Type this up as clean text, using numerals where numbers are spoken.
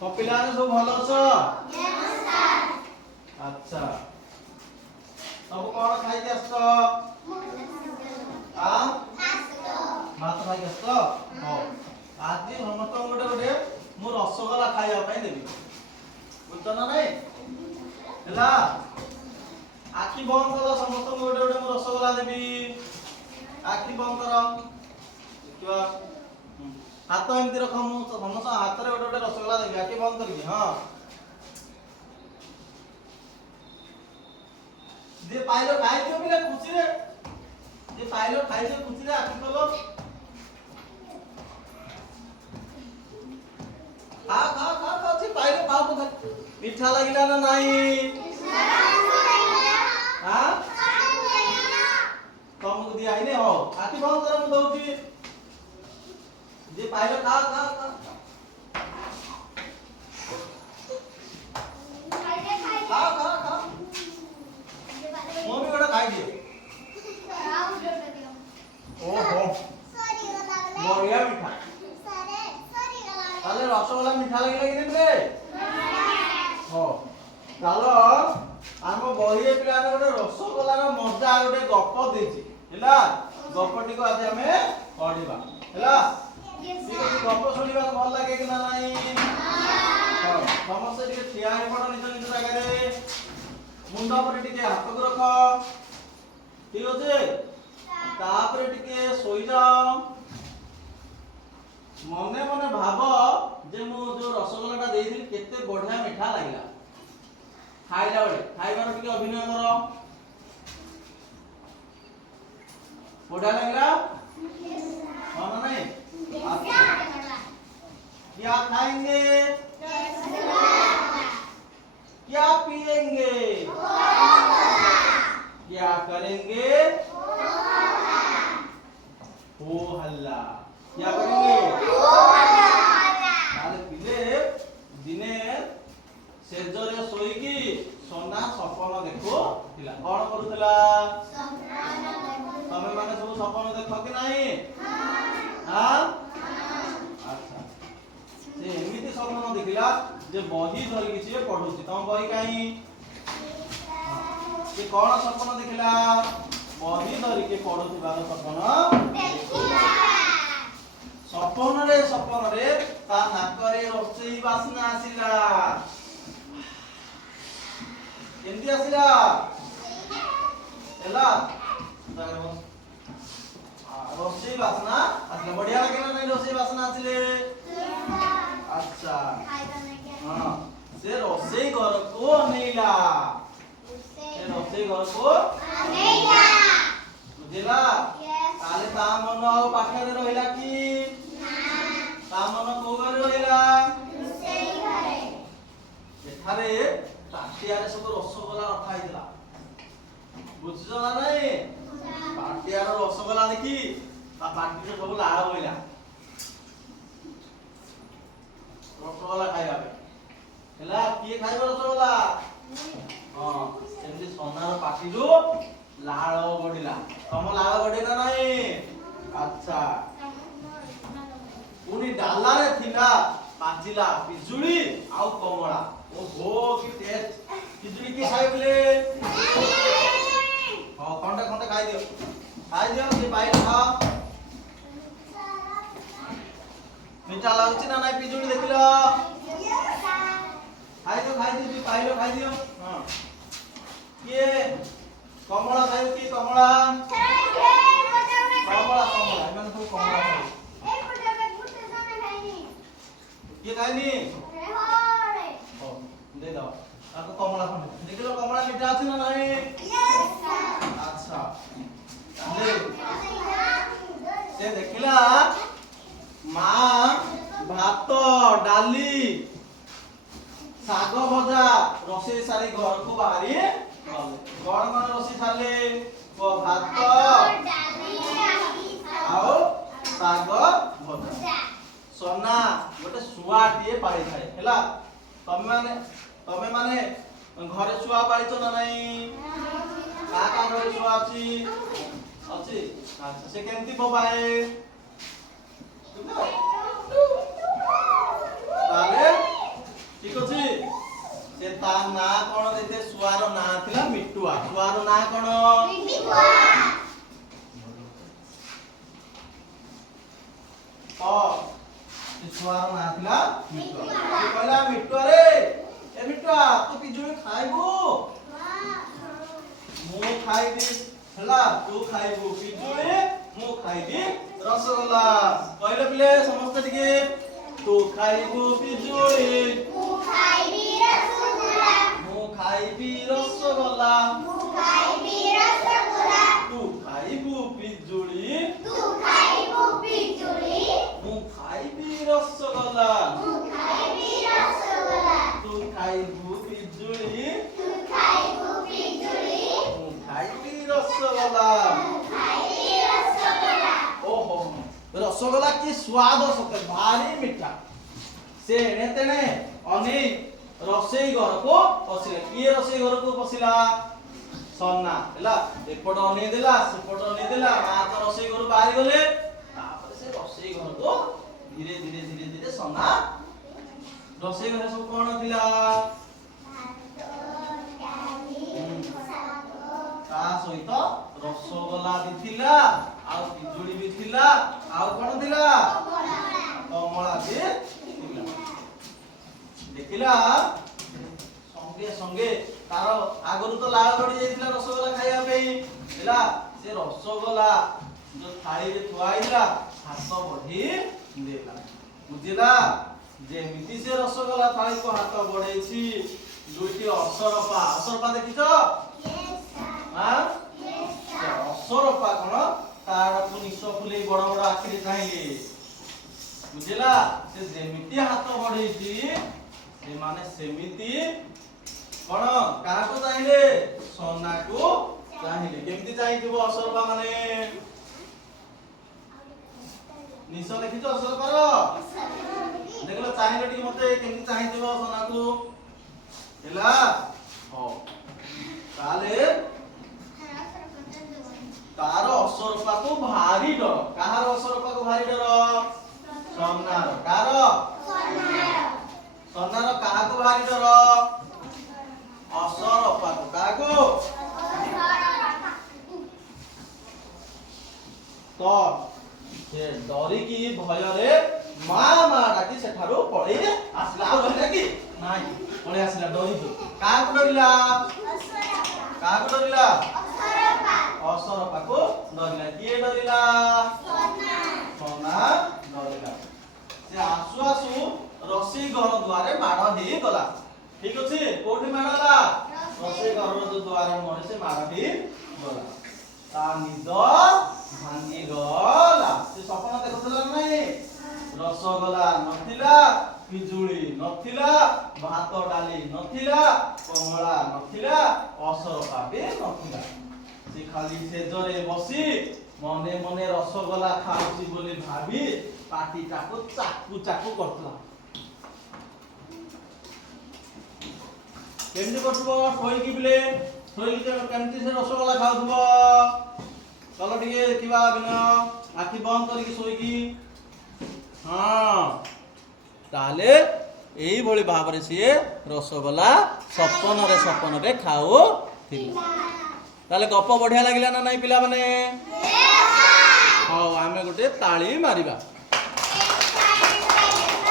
तो पिलाने सब भलो छ यस सर अच्छा सब कोन खाइ के आस्त आ भात खाइ के आस्त हो आज समस्त गोटे गोटे मु रसगोला खाइया पई देबी बुझछ ना नहीं हला आखि बंद कर समस्त गोटे गोटे मु रसगोला देबी आखि बंद कर देखिवा हाथ एमती रख मु समस्त हाथ रे गोटे गोटे रसगोला देबी आखि बंद करके हां जे पाइलो खाइ दियो बिले खुशी रे जे पाइलो खाइ दियो खुशी रे आखि खोलो खा खा खा खा जे पाइलो खाओ तो मीठा लागिला ना नहीं हां तुमको दिया ही नहीं हो आखि बंद कर मु दउची जे पाइलो खा खा खा खा खा खा मम्मी गोटा खाइ दियो ओहो बढ़िया मीठा ताले रसगोला मीठा लागिला कि नहीं रे हो तालो आम बहिए पिलाने गोटे रसगोला रो मजा गोटे गप देछि हैला गपटी को आज हमें पढिबा हैला ठीक है गप सुनिबा भल लागे कि ना नहीं हां समस्त टिके ठिया हे पड़ निज निज जगह रे मुंडा पर टिके हाथ को रख ठीक अछि तापर टिके सोई जाओ मने मने भाव जे मु जो रसगोला टा देइथिल केते बढ़िया मीठा लागिला खाइला बेले खाइबार टिके अभिनय करो बढ़िया लागिला हां ना नहीं क्या खाएंगे क्या पिएंगे क्या करेंगे हो हल्ला क्या करेंगे ताले पिले दिने सेजरे सोईकी सोना सपन देखो थिला कोन करूथला तमे माने सब सपन देखो कि नहीं हां अच्छा से एमिति सपन देखिला जे बही धरि किछि पढुछि तम बही काई से कोन सपन देखिला बही धरि के पढुथिबार सपन देखिला सपन रे ता नाकरे रोसई बासना आसिला केंदी आसिला एला रोसई बासना आसिला बढ़िया लागेला नहीं रोसई बासना आसिले अच्छा हां से रोसई घर को अनेला से रोसई घर को अनेला बुझिला ताले ता मन और पाखे रे रहिला की ता मन को घरे रहिला रोसई घरे एठारे पाटिया रे सब रसगोला रखा हिला बुझछ ना नहीं पाटिया रे रसगोला देखी ता पाटी रे सब लाळ होइला रसगोला खाइबा हेला किए खाइबा रसगोला हां सेमती सोनार पाटी रो लाळ गडिला तम लाळ गडे ना नहीं अच्छा पुनी डाला रे थिला पाचिला पिजुली आउ कमला ओहो की टेस्ट पिजुली की खाइबले हां खंडे खंडे खाइ दियो जे पाइ खा मीठा लागछि ना नहीं पिजुली देखिलो खाइ दियो जे पाइलो खाइ दियो हां के कमला खाइयो की कमला कमला एमन तो कमला खाइ ये खाइनी हो दे दो आपको कमला खंडे देखिलो कमला मीठा अछि ना नहीं यस सर अच्छा से देखिला मां भात डाली साग भजा रोसे सारी घर को बाहरी कौन कौन रोसे साले वो भात डाली आओ साग भजा सोना गोटे सुआ टिए पाई थाए हैला तमे माने घरे सुआ पाइछो ना नहीं का घरे सुआ अछि अच्छा से केमती बोबाए ताले ସେ ଛୁଆର ନାଁ ଥିଲା ମିଟୁଆ। ସେ କହିଲା ମିଟୁଆ ରେ ଏ ମିଟୁଆ ତୁ ପିଜୁଳି ଖାଇବୁ? ମୁଁ ଖାଇବି ହେଲା, ତୁ ଖାଇବୁ ପିଜୁଳି, ମୁଁ ଖାଇବି ରସଗୋଲା। କହିଲେ ପିଲେ ସମସ୍ତେ ଟିକେ, ତୁ ଖାଇବୁ ପିଜୁଳି, ମୁଁ ଖାଇବି ରସଗୋଲା, ମୁଁ ଖାଇବି ରସଗୋଲା, ମୁଁ ଖାଇବି ରସଗୋଲା, ତୁ ଖାଇବୁ ପିଜୁଳି, ତୁ ଖାଇବୁ ପିଜୁଳି, ମୁଁ ଖାଇବି ରସଗୋଲା, ମୁଁ ଖାଇବି ରସଗୋଲା, ତୁ ଖାଇବୁ ପିଜୁଳି, ତୁ ଖାଇବୁ ପିଜୁଳି, ମୁଁ ଖାଇବି ରସଗୋଲା, ମୁଁ ଖାଇବି ରସଗୋଲା। ଓହୋ ରସଗୋଲା की स्वाद सते भारी मिठा। से एणे तेणे अनेई रसोई घर को पसिला। किए रसोई घर को पसिला? सन्ना हैला। एपट अनेई देला सेपट अनेई देला, मा तो रसोई घर बाहर गले। तापर से रसोई घर को धीरे धीरे धीरे धीरे सन्ना रसोई घर सब कोन थिला? ता सहित रसगोला भी थिला, आ पिजुली भी थिला, आ कोन थिला? कमला भी थिला। देखिला संगे संगे तार आगरु तो लाल गडी जाइथिला रसगोला खाइया पे हैला। से रसगोला जो थाली रे थुआइला हाथ बढ़ी देला। बुझिला? जेमिति से रसगोला थाली को हाथ बढ़ेछि, दुईटी असरपा असरपा देखिछो? हां असरपा कोन तार को निश फुले बड़ बड़ आखि रे चाहिले। बुझिला? से जेमिति हाथ बढ़ेछि से माने सेमिति कोन काहा को चाहिले? सोना को चाहिले। केमिति चाहिथिबो असरपा माने? निश देखिछो असरपार? देखलो चाहिले टी मते केमिति चाहिथिबो सोना को हैला। हो ताले तार असरपा को भारी डर। कहार असरपा को भारी डर? सोनार। कार? सोनार। सोनार कहा को भारी डर? असरपा को। कहा को? तो से डरी की भय रे मा मा डाकी सेठारो पळे आसला। आ भय डाकी नाही पळे आसला डरी जो। कहा को डरिला? असरपा। कहा को डरिला? असरपा को डरिला। किए डरिला? सोना। सोना डरिला। से आसु आसु रसी घर द्वारे माड़ ही गला। ठीक अछि? कोठी माड़ला? रसी घर जो द्वार मोरे से माड़ ही गला। ता निद भांगी गला। से सपना देखुतला नै? रसगोला नथिला, पिजुली नथिला, भात डाली नथिला, कमला नथिला, असरपा भी नथिला। से खाली सेजरे बसी मने मने रसगोला खाउची बोली भाबी पाटी टाको चाकू चाकू करतला। केमति करथबो? सोई कि बिले सोई के केमति से रसगोला खाउथबो? चलो टिके देखिबा बिना आखि बंद करी सोई कि। हां ताले एई भली भाबरे सिए रसगोला सपन रे खाओ थिला। ताले गप बढ़िया लागिला ना नहीं पिला माने? हां आमे गोटे ताली मारिबा।